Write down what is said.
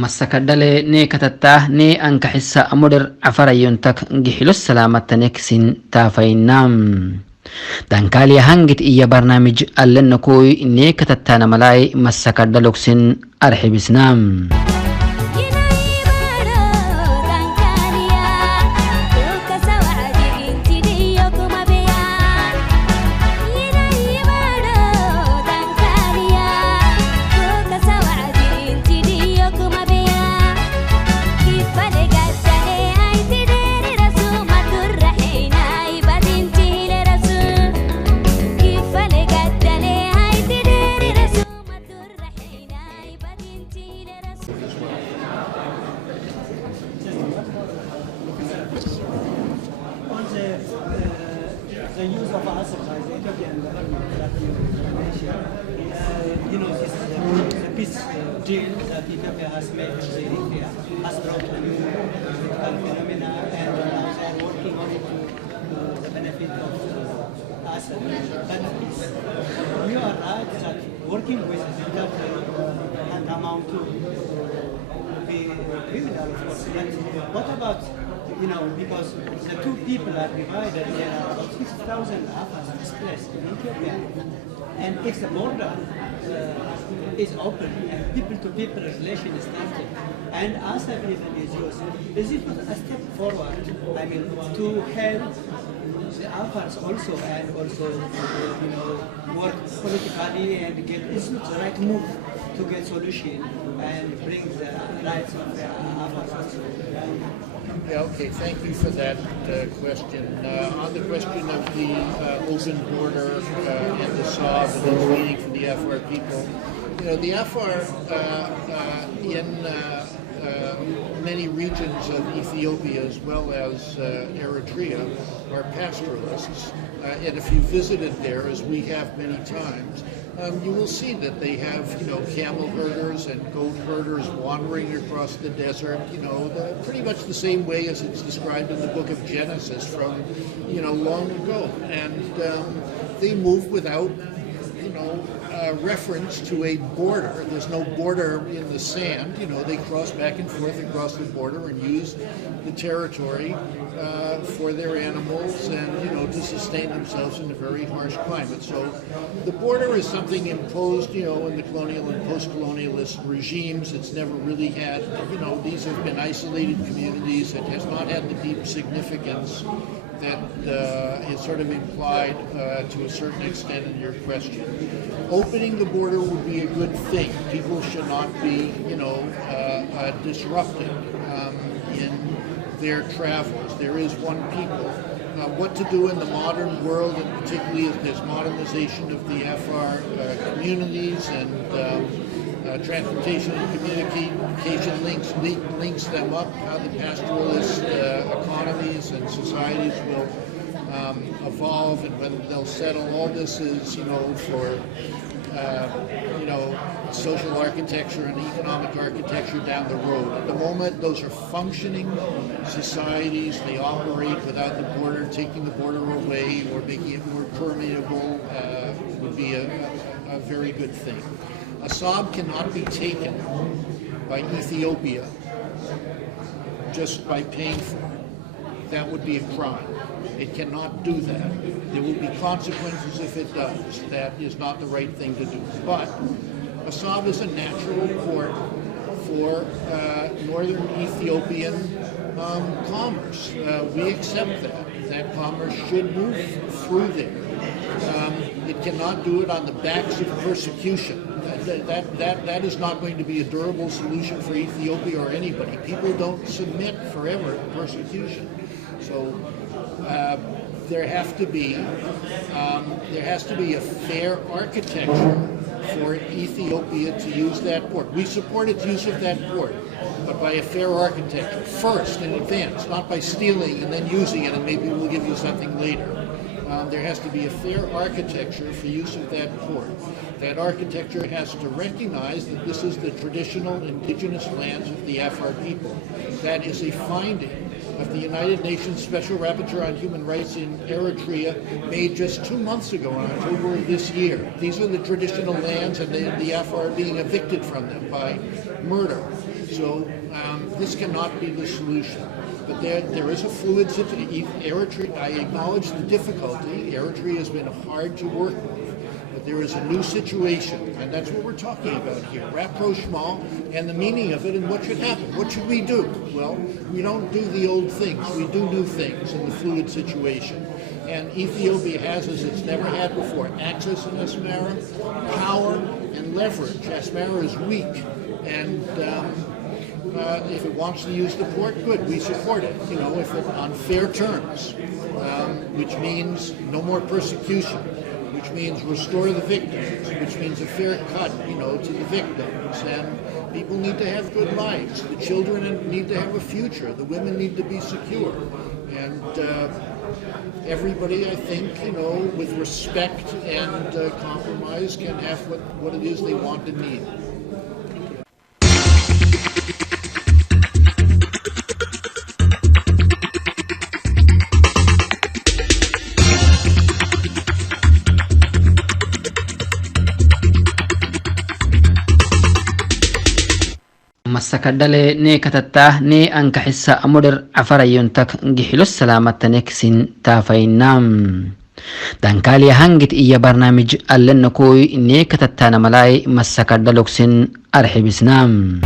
مسكدله نيكتتا ني أنك حسا أمودر عفر ينتك جحلو السلامة نكسين تافينام دانكالي هنجت إيا برنامج اللنكوي نيكتتانا ملاي مسكدلوكسين أرحبسنام the use of Assab by the Ethiopian government that you mentioned, this the peace deal that Ethiopia has made with Eritrea has brought a new political phenomena, and now they are working on it to the benefit of Assab. But you are right that working with Ethiopia can amount to be criminal, of course. But what about because the two people are divided, there are about 6,000 Afars displaced in Ethiopia. And if the border is open and people-to-people relation is started, and Assab even is used, is it a step forward? I mean, to help the Afars also, and also, work politically and get, is it the right move to get solution and bring the rights of the Afars also? Yeah, okay, thank you for that question. On the question of the open border and the Assab and its meaning for the Afar people, the Afar in many regions of Ethiopia as well as Eritrea are pastoralists. And if you visited there, as we have many times, you will see that they have, camel herders and goat herders wandering across the desert, pretty much the same way as it's described in the book of Genesis from, long ago. And they move without, reference to a border. There's no border in the sand. They cross back and forth across the border and use the territory for their animals and, to sustain themselves in a very harsh climate. So the border is something imposed, in the colonial and post-colonialist regimes. It's never really had, these have been isolated communities. It has not had the deep significance that is sort of implied to a certain extent in your question. Opening the border would be a good thing. People should not be, disrupted in their travels. There is one people. What to do in the modern world, and particularly as there's modernization of the Afar communities and transportation and communication links them up, how the pastoralist economies and societies will evolve and whether they'll settle. All this is, for social architecture and economic architecture down the road. At the moment, those are functioning societies. They operate without the border. Taking the border away or making it more permeable would be a very good thing. Assab cannot be taken by Ethiopia just by paying for it. That would be a crime. It cannot do that. There will be consequences if it does. That is not the right thing to do. But Assab is a natural port for northern Ethiopian commerce. We accept that. That commerce should move through there. It cannot do it on the backs of persecution. That is not going to be a durable solution for Ethiopia or anybody. People don't submit forever to persecution. So there has to be a fair architecture for Ethiopia to use that port. We support its use of that port, but by a fair architecture first in advance, not by stealing and then using it and maybe we'll give you something later. There has to be a fair architecture for use of that port. That architecture has to recognize that this is the traditional indigenous lands of the Afar people. That is a finding of the United Nations Special Rapporteur on Human Rights in Eritrea made just 2 months ago in October of this year. These are the traditional lands, and the Afar are being evicted from them by murder. So this cannot be the solution. But there is a fluid situation. Eritrea, I acknowledge the difficulty. Eritrea has been hard to work with. But there is a new situation, and that's what we're talking about here. Rapprochement and the meaning of it and what should happen. What should we do? Well, we don't do the old things. We do new things in the fluid situation. And Ethiopia has, as it's never had before, access in Asmara, power, and leverage. Asmara is weak, and if it wants to use the port, good, we support it. If it on fair terms, which means no more persecution, which means restore the victims, which means a fair cut, to the victims. And people need to have good lives. The children need to have a future. The women need to be secure. And everybody, I think, with respect and compromise can have what it is they want and need. مسكدله ني كتتا ني أنك حسا أمودر عفر ينتك جحلو السلامة نكسين تافينام دانكالي هنجت إيا برنامج ألن نكوي ني كتتانا ملاي مسكدلوكسين أرحب سنام